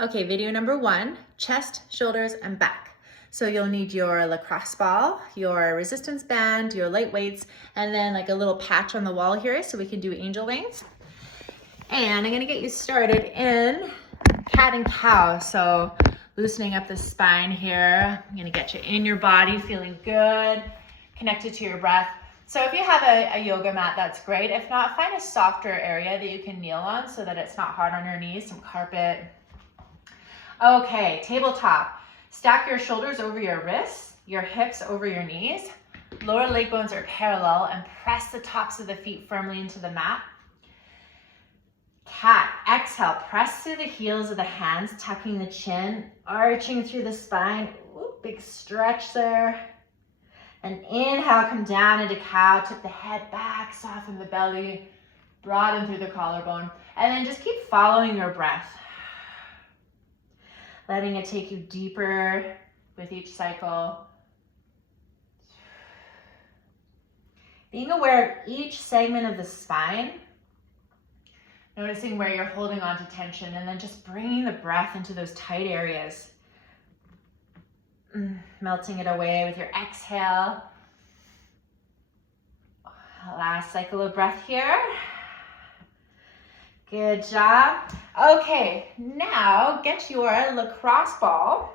Okay, video number 1, chest, shoulders, and back. So you'll need your lacrosse ball, your resistance band, your light weights, and then like a little patch on the wall here so we can do angel wings. And I'm gonna get you started in cat and cow. So loosening up the spine here. I'm gonna get you in your body, feeling good, connected to your breath. So if you have a yoga mat, that's great. If not, find a softer area that you can kneel on so that it's not hard on your knees, some carpet. Okay, tabletop. Stack your shoulders over your wrists, your hips over your knees. Lower leg bones are parallel and press the tops of the feet firmly into the mat. Cat, exhale, press through the heels of the hands, tucking the chin, arching through the spine. Ooh, big stretch there. And inhale, come down into cow, tip the head back, soften the belly, broaden through the collarbone. And then just keep following your breath. Letting it take you deeper with each cycle. Being aware of each segment of the spine. Noticing where you're holding on to tension and then just bringing the breath into those tight areas. Melting it away with your exhale. Last cycle of breath here. Good job. Okay, now get your lacrosse ball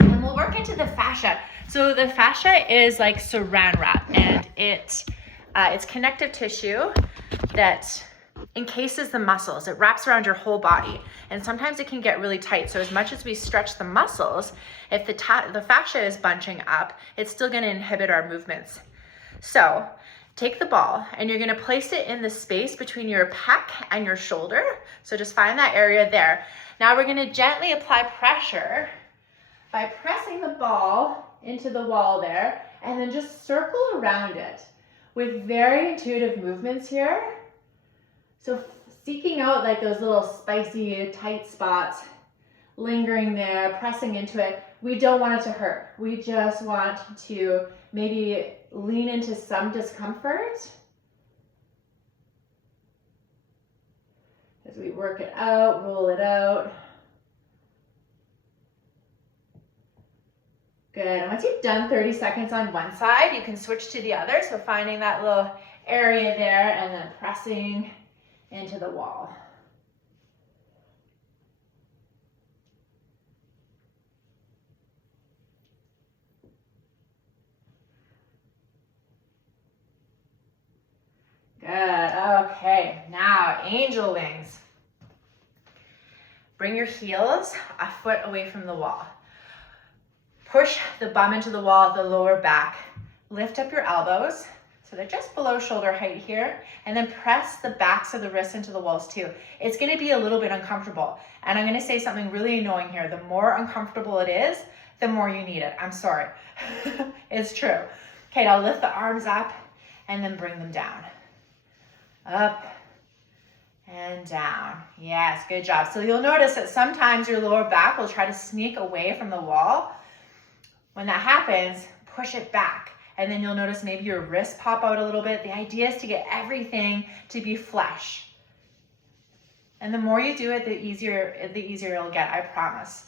and we'll work into the fascia. So the fascia is like saran wrap and it's connective tissue that encases the muscles. It wraps around your whole body and sometimes it can get really tight. So as much as we stretch the muscles, if the fascia is bunching up, it's still going to inhibit our movements. So take the ball and you're going to place it in the space between your pec and your shoulder. So just find that area there. Now we're going to gently apply pressure by pressing the ball into the wall there and then just circle around it with very intuitive movements here. So seeking out like those little spicy tight spots, lingering there, pressing into it. We don't want it to hurt. We just want to maybe lean into some discomfort as we work it out, roll it out. Good, and once you've done 30 seconds on one side, you can switch to the other. So finding that little area there and then pressing into the wall. Good, okay, now angel wings. Bring your heels a foot away from the wall. Push the bum into the wall of the lower back. Lift up your elbows, so they're just below shoulder height here, and then press the backs of the wrists into the walls too. It's gonna be a little bit uncomfortable, and I'm gonna say something really annoying here. The more uncomfortable it is, the more you need it. I'm sorry, it's true. Okay, now lift the arms up and then bring them down. Up and down. Yes, good job. So you'll notice that sometimes your lower back will try to sneak away from the wall. When that happens, push it back. And then you'll notice maybe your wrists pop out a little bit. The idea is to get everything to be flush. And the more you do it, the easier it'll get, I promise.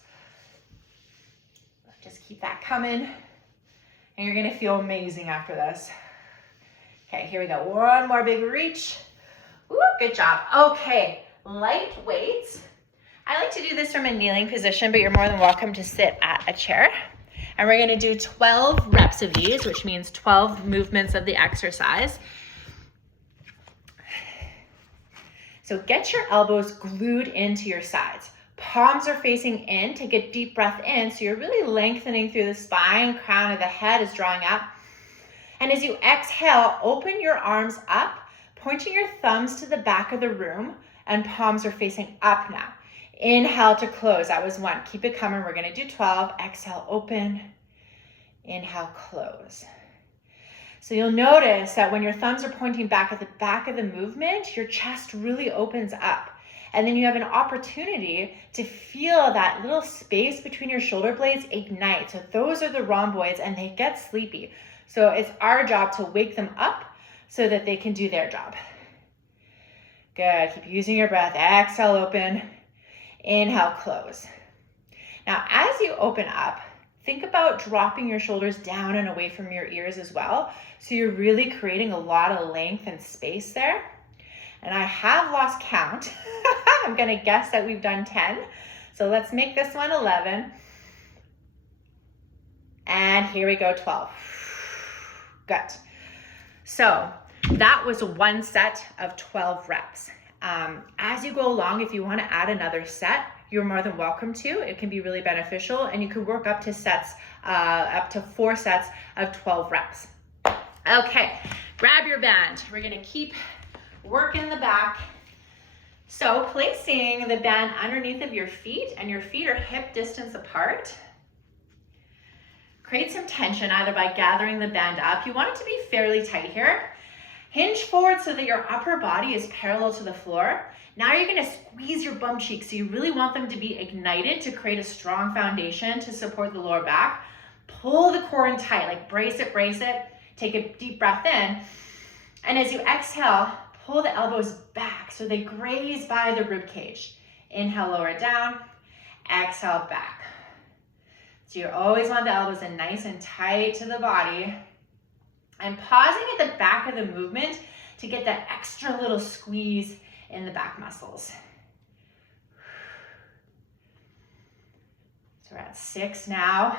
Just keep that coming. And you're gonna feel amazing after this. Okay, here we go. One more big reach. Ooh, good job. Okay, light weights. I like to do this from a kneeling position, but you're more than welcome to sit at a chair. And we're gonna do 12 reps of these, which means 12 movements of the exercise. So get your elbows glued into your sides. Palms are facing in. Take a deep breath in. So you're really lengthening through the spine. Crown of the head is drawing up. And as you exhale, open your arms up, pointing your thumbs to the back of the room, and palms are facing up now. Inhale to close. That was 1. Keep it coming. We're going to do 12. Exhale, open. Inhale, close. So you'll notice that when your thumbs are pointing back at the back of the movement, your chest really opens up. And then you have an opportunity to feel that little space between your shoulder blades ignite. So those are the rhomboids and they get sleepy. So it's our job to wake them up so that they can do their job. Good, keep using your breath. Exhale, open. Inhale, close. Now, as you open up, think about dropping your shoulders down and away from your ears as well. So you're really creating a lot of length and space there. And I have lost count. I'm gonna guess that we've done 10. So let's make this one 11. And here we go, 12. Good. So that was one set of 12 reps. As you go along, if you want to add another set, you're more than welcome to. It can be really beneficial, and you can work up to 4 sets of 12 reps. Okay, grab your band. We're gonna keep working the back. So placing the band underneath of your feet, and your feet are hip distance apart. Create some tension either by gathering the band up. You want it to be fairly tight here. Hinge forward so that your upper body is parallel to the floor. Now you're gonna squeeze your bum cheeks. So you really want them to be ignited to create a strong foundation to support the lower back. Pull the core in tight, like brace it, brace it. Take a deep breath in. And as you exhale, pull the elbows back so they graze by the rib cage. Inhale, lower it down. Exhale, back. So you always want the elbows in nice and tight to the body. And pausing at the back of the movement to get that extra little squeeze in the back muscles. So we're at 6 now.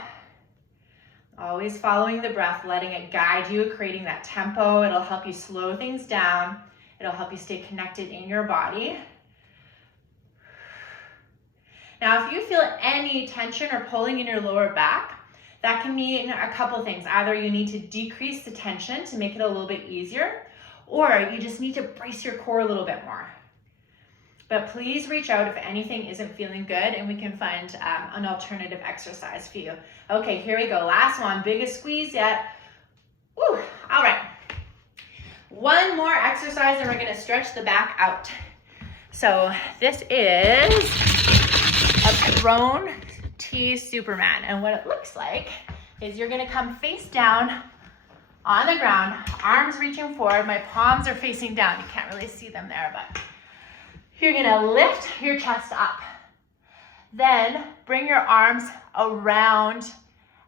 Always following the breath, letting it guide you, creating that tempo. It'll help you slow things down. It'll help you stay connected in your body. Now, if you feel any tension or pulling in your lower back, that can mean a couple things. Either you need to decrease the tension to make it a little bit easier, or you just need to brace your core a little bit more. But please reach out if anything isn't feeling good, and we can find an alternative exercise for you. Okay, here we go. Last one, biggest squeeze yet. Woo, all right. One more exercise and we're gonna stretch the back out. So this is a prone T Superman. And what it looks like is you're gonna come face down on the ground, arms reaching forward. My palms are facing down. You can't really see them there, but you're gonna lift your chest up. Then bring your arms around,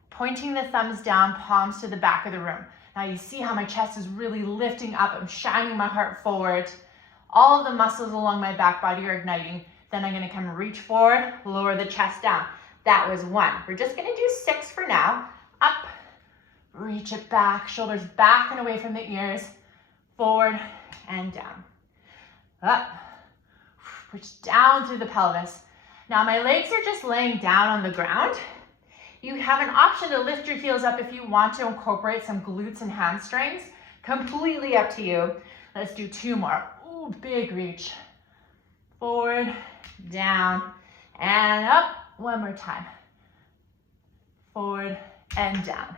pointing the thumbs down, palms to the back of the room. Now you see how my chest is really lifting up. I'm shining my heart forward. All of the muscles along my back body are igniting. Then I'm gonna come reach forward, lower the chest down. That was 1. We're just gonna do 6 for now. Up, reach it back, shoulders back and away from the ears, forward and down. Up, reach down through the pelvis. Now my legs are just laying down on the ground. You have an option to lift your heels up if you want to incorporate some glutes and hamstrings. Completely up to you. Let's do 2 more. Ooh, big reach. Forward, down, and up. 1 more time. Forward and down.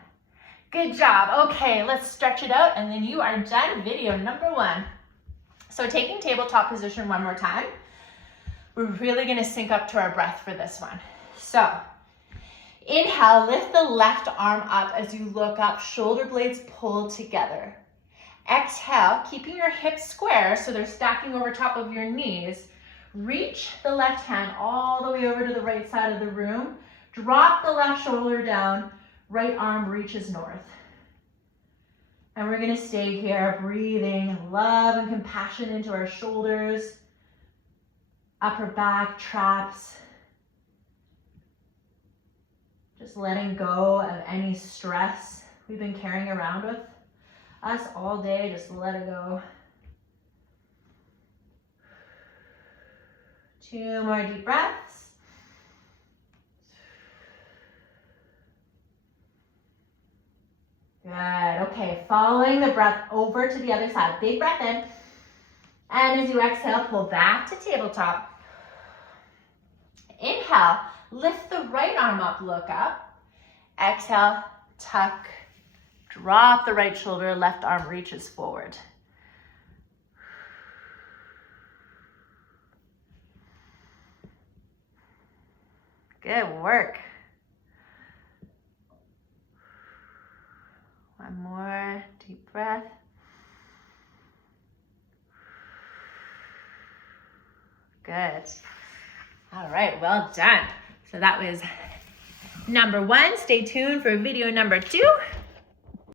Good job. Okay, let's stretch it out and then you are done. Video number 1. So taking tabletop position 1 more time. We're really gonna sync up to our breath for this one. So inhale, lift the left arm up as you look up, shoulder blades pull together. Exhale, keeping your hips square so they're stacking over top of your knees. Reach the left hand all the way over to the right side of the room. Drop the left shoulder down, right arm reaches north. And we're gonna stay here, breathing love and compassion into our shoulders, upper back, traps. Just letting go of any stress we've been carrying around with us all day. Just let it go. 2 more deep breaths. Good. Okay, following the breath over to the other side. Big breath in. And as you exhale, pull back to tabletop. Inhale, lift the right arm up, look up. Exhale, tuck, drop the right shoulder, left arm reaches forward. Good work. 1 more deep breath. Good. All right, well done. So that was number 1. Stay tuned for video number 2.